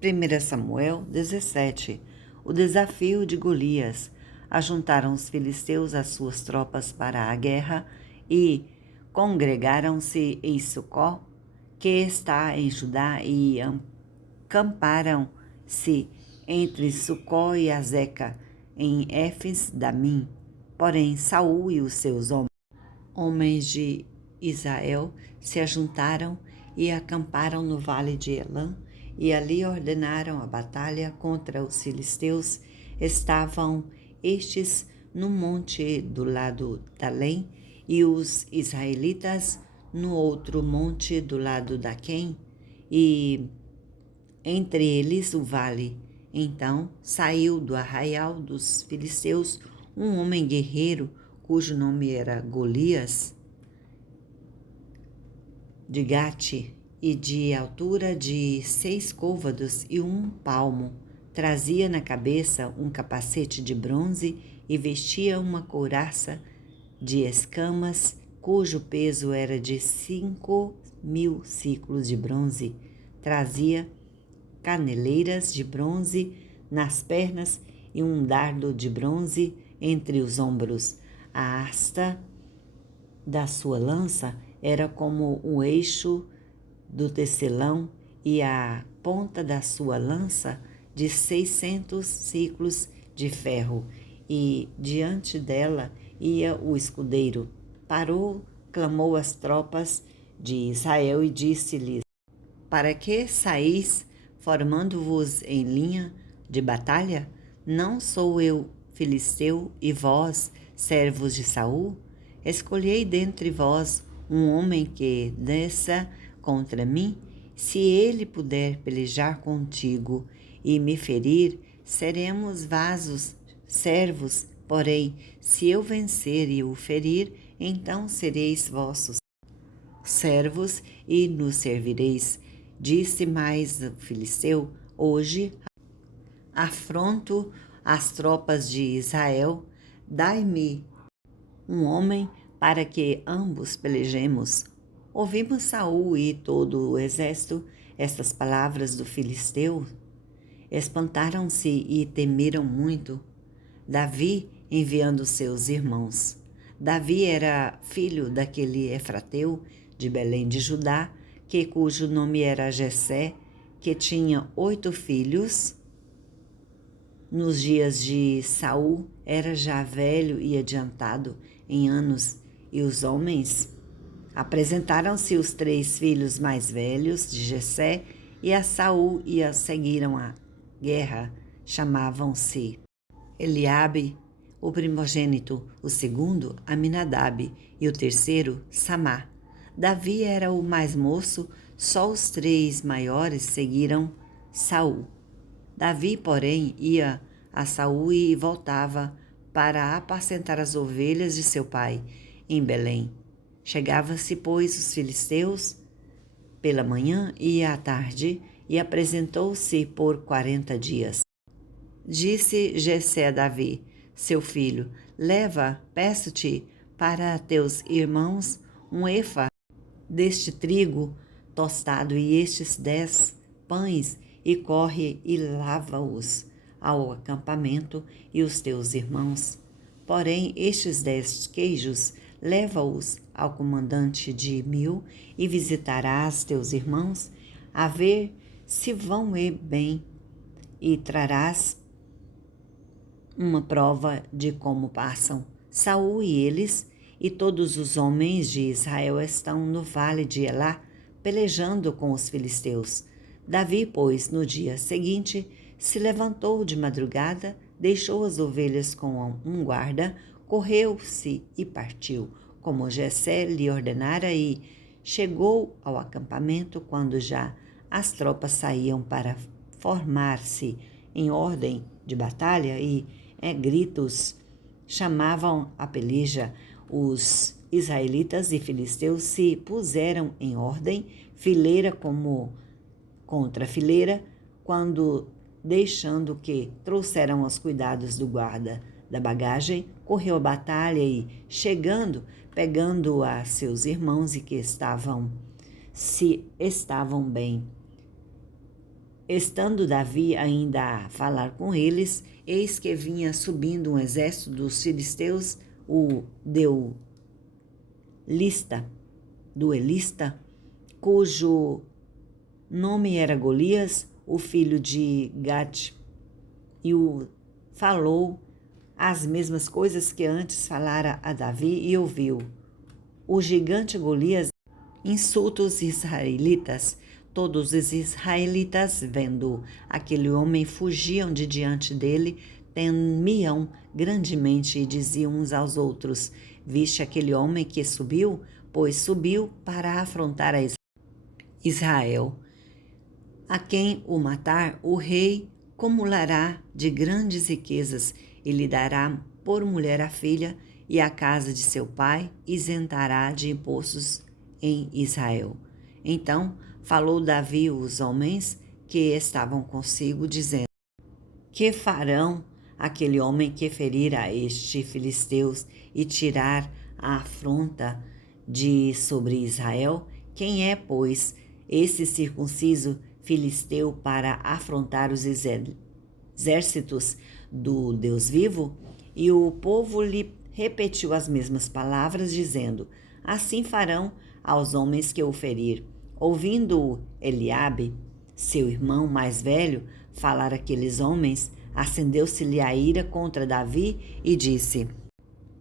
1 Samuel 17. O desafio de Golias. Ajuntaram os filisteus as suas tropas para a guerra e congregaram-se em Sucó, que está em Judá, e acamparam-se entre Sucó e Azeca, em Éfes-Damim. Porém, Saul e os seus homens de Israel se ajuntaram e acamparam no vale de Elã, e ali ordenaram a batalha contra os filisteus. Estavam estes no monte do lado da Além, e os israelitas no outro monte do lado da Quém, e entre eles o vale. Então saiu do arraial dos filisteus um homem guerreiro, cujo nome era Golias, de Gate, e de altura de 6 côvados e 1 palmo. Trazia na cabeça um capacete de bronze e vestia uma couraça de escamas, cujo peso era de 5.000 siclos de bronze. Trazia caneleiras de bronze nas pernas e um dardo de bronze entre os ombros. A haste da sua lança era como o eixo do tecelão, e a ponta da sua lança de 600 ciclos de ferro, e diante dela ia o escudeiro. Parou, clamou às tropas de Israel e disse-lhes: Para que saís, formando-vos em linha de batalha? Não sou eu filisteu, e vós, servos de Saul? Escolhei dentre vós um homem que desça contra mim. Se ele puder pelejar contigo e me ferir, seremos vasos, servos. Porém, se eu vencer e o ferir, então sereis vossos servos e nos servireis. Disse mais o filisteu: Hoje afronto as tropas de Israel. Dai-me um homem para que ambos pelejemos. Ouvimos Saul e todo o exército estas palavras do filisteu. Espantaram-se e temeram muito. Davi enviando seus irmãos. Davi era filho daquele Efrateu de Belém de Judá, cujo nome era Jessé, que tinha 8 filhos. Nos dias de Saul era já velho e adiantado em anos, e os homens apresentaram-se os 3 filhos mais velhos de Jessé e a Saul, e a seguiram a guerra. Chamavam-se Eliabe, o primogênito, o segundo Aminadab e o terceiro Samá. Davi era o mais moço, só os 3 maiores seguiram Saul. Davi, porém, ia a Saul e voltava para apacentar as ovelhas de seu pai em Belém. Chegava-se, pois, os filisteus pela manhã e à tarde, e apresentou-se por 40 dias. Disse Jessé a Davi, seu filho: Leva, peço-te, para teus irmãos um efa deste trigo tostado e estes 10 pães, e corre e lava-os ao acampamento e os teus irmãos. Porém, estes 10 queijos, leva-os ao comandante de 1000, e visitarás teus irmãos, a ver se vão bem, e trarás uma prova de como passam. Saul e eles e todos os homens de Israel estão no vale de Elá, pelejando com os filisteus. Davi, pois, no dia seguinte, se levantou de madrugada, deixou as ovelhas com um guarda, correu-se e partiu, como Jessé lhe ordenara, e chegou ao acampamento quando já as tropas saíam para formar-se em ordem de batalha, e gritos chamavam a peleja. Os israelitas e filisteus se puseram em ordem, fileira como contra fileira, quando, deixando que trouxeram os cuidados do guarda da bagagem, correu a batalha e, chegando, pegando a seus irmãos e que estavam bem Estando Davi ainda a falar com eles, eis que vinha subindo um exército dos filisteus, o duelista, cujo nome era Golias, o filho de Gate, e o falou as mesmas coisas que antes falara a Davi e ouviu. O gigante Golias insulta os israelitas. Todos os israelitas, vendo aquele homem, fugiam de diante dele, temiam grandemente e diziam uns aos outros: Viste aquele homem que subiu? Pois subiu para afrontar a Israel. A quem o matar, o rei cumulará de grandes riquezas e lhe dará por mulher a filha, e a casa de seu pai isentará de impostos em Israel. Então falou Davi os homens que estavam consigo, dizendo: Que farão aquele homem que ferir a este filisteus e tirar a afronta de sobre Israel? Quem é, pois, esse circunciso filisteu para afrontar os exércitos do Deus vivo? E o povo lhe repetiu as mesmas palavras, dizendo: Assim farão aos homens que o ferir. Ouvindo Eliabe, seu irmão mais velho, falar aqueles homens, acendeu-se-lhe a ira contra Davi e disse: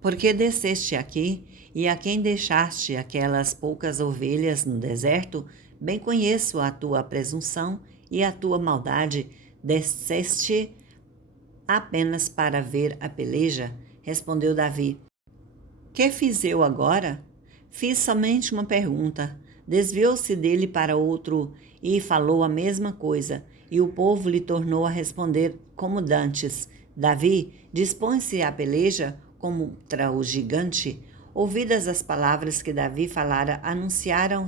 Por que desceste aqui e a quem deixaste aquelas poucas ovelhas no deserto? Bem conheço a tua presunção e a tua maldade. Desceste apenas para ver a peleja? Respondeu Davi: Que fiz eu agora? Fiz somente uma pergunta. Desviou-se dele para outro e falou a mesma coisa, e o povo lhe tornou a responder como dantes. Davi dispõe-se à peleja contra o gigante. Ouvidas as palavras que Davi falara, anunciaram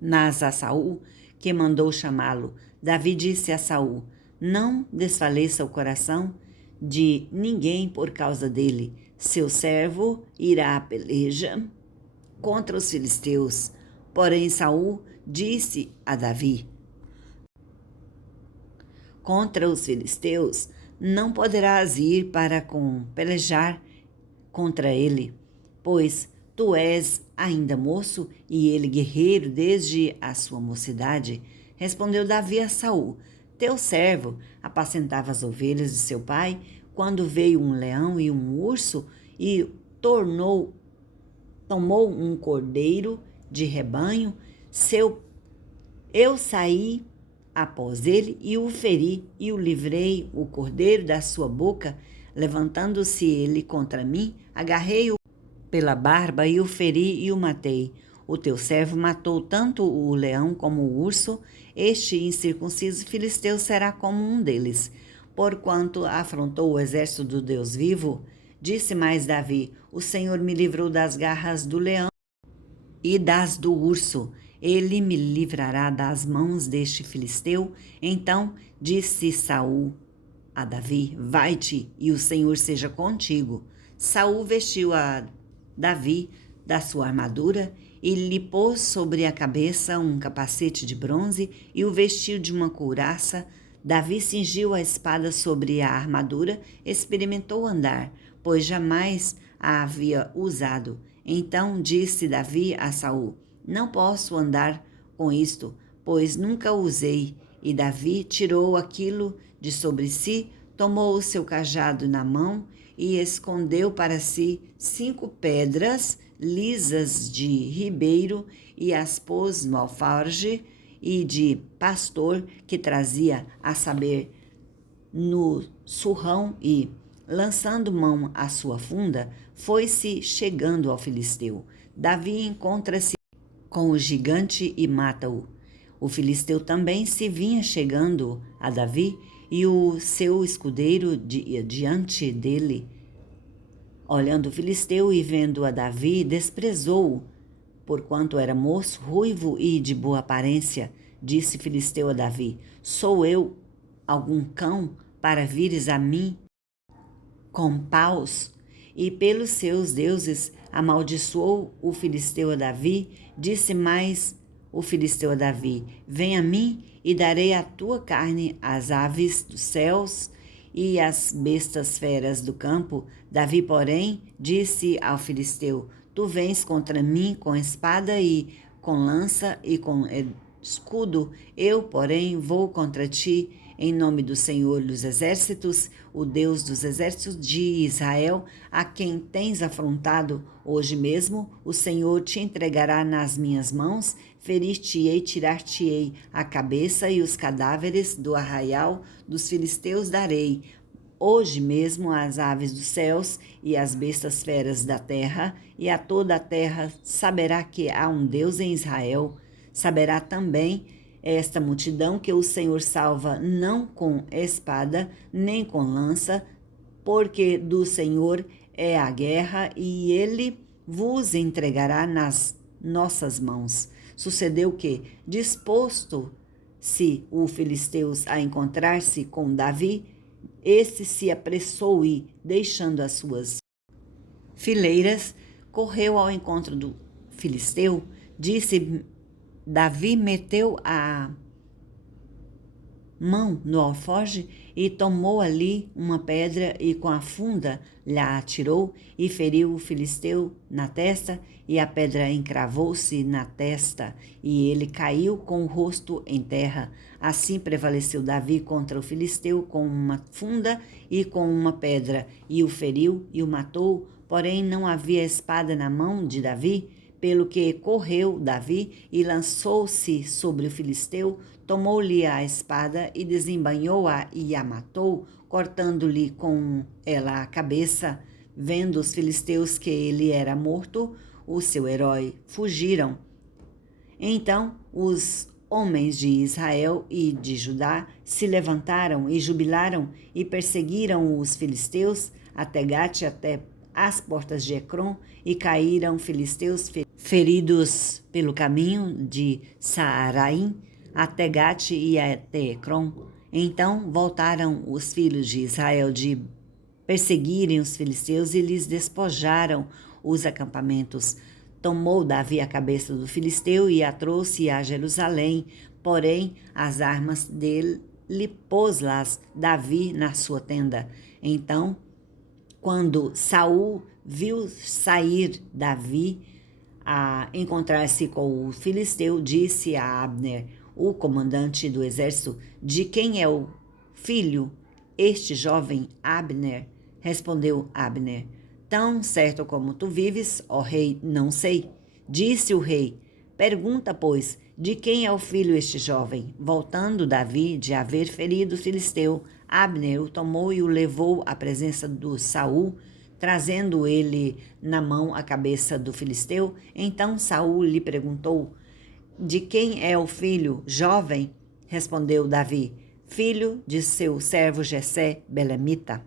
nas a Saul, que mandou chamá-lo. Davi disse a Saul: Não desfaleça o coração de ninguém por causa dele. Seu servo irá à peleja contra os filisteus. Porém Saul disse a Davi: Contra os filisteus não poderás ir para pelejar contra ele, pois tu és ainda moço e ele guerreiro desde a sua mocidade. Respondeu Davi a Saul: Teu servo apacentava as ovelhas de seu pai, quando veio um leão e um urso e tomou um cordeiro de rebanho, eu saí após ele e o feri e o livrei o cordeiro da sua boca. Levantando-se ele contra mim, agarrei-o pela barba e o feri e o matei. O teu servo matou tanto o leão como o urso. Este incircunciso filisteu será como um deles, porquanto afrontou o exército do Deus vivo. Disse mais Davi: O Senhor me livrou das garras do leão e das do urso. Ele me livrará das mãos deste filisteu. Então disse Saul a Davi: Vai-te, e o Senhor seja contigo. Saul vestiu a Davi da sua armadura e lhe pôs sobre a cabeça um capacete de bronze e o vestiu de uma couraça. Davi cingiu a espada sobre a armadura, experimentou andar, pois jamais a havia usado. Então disse Davi a Saul: Não posso andar com isto, pois nunca usei. E Davi tirou aquilo de sobre si, tomou o seu cajado na mão e escondeu para si 5 pedras lisas de ribeiro e as pôs no alfarje e de pastor que trazia, a saber, no surrão, e, lançando mão à sua funda, foi-se chegando ao filisteu. Davi encontra-se com o gigante e mata-o. O filisteu também se vinha chegando a Davi e o seu escudeiro diante dele. Olhando o filisteu e vendo a Davi, desprezou-o, porquanto era moço, ruivo e de boa aparência. Disse Filisteu a Davi: Sou eu algum cão para vires a mim com paus? E pelos seus deuses amaldiçoou o filisteu a Davi. Disse mais o filisteu a Davi: vem a mim e darei a tua carne às aves dos céus e às bestas feras do campo. Davi, porém, disse ao filisteu: tu vens contra mim com espada e com lança e com escudo, eu, porém, vou contra ti em nome do Senhor dos Exércitos, o Deus dos Exércitos de Israel, a quem tens afrontado. Hoje mesmo o Senhor te entregará nas minhas mãos, ferir-te-ei, tirar-te-ei a cabeça e os cadáveres do arraial dos filisteus darei. Hoje mesmo as aves dos céus e as bestas feras da terra, e a toda a terra saberá que há um Deus em Israel. Saberá também esta multidão que o Senhor salva não com espada, nem com lança, porque do Senhor é a guerra e ele vos entregará nas nossas mãos. Sucedeu que, disposto-se o filisteus a encontrar-se com Davi, este se apressou e, deixando as suas fileiras, correu ao encontro do filisteu. Disse Davi, meteu a mão no alforje e tomou ali uma pedra e com a funda lhe atirou e feriu o filisteu na testa, e a pedra encravou-se na testa e ele caiu com o rosto em terra. Assim prevaleceu Davi contra o filisteu com uma funda e com uma pedra, e o feriu e o matou, porém não havia espada na mão de Davi, pelo que correu Davi e lançou-se sobre o filisteu, tomou-lhe a espada e desembainhou-a e a matou, cortando-lhe com ela a cabeça. Vendo os filisteus que ele era morto, o seu herói, fugiram. Então os homens de Israel e de Judá se levantaram e jubilaram e perseguiram os filisteus até Gate, até as portas de Ecrom, e caíram filisteus feridos pelo caminho de Saaraim até Gate e até Ecrom. Então voltaram os filhos de Israel de perseguirem os filisteus e lhes despojaram os acampamentos. Tomou Davi a cabeça do filisteu e a trouxe a Jerusalém, porém as armas dele pôs-las Davi na sua tenda. Então, quando Saul viu sair Davi a encontrar-se com o filisteu, disse a Abner, o comandante do exército: de quem é o filho este jovem? Abner respondeu Abner: tão certo como tu vives, ó rei, não sei. Disse o rei: pergunta, pois, de quem é o filho este jovem? Voltando Davi de haver ferido o filisteu, Abner o tomou e o levou à presença do Saul, trazendo ele na mão a cabeça do filisteu. Então Saul lhe perguntou: de quem é o filho jovem? Respondeu Davi: filho de seu servo Jessé Belemita.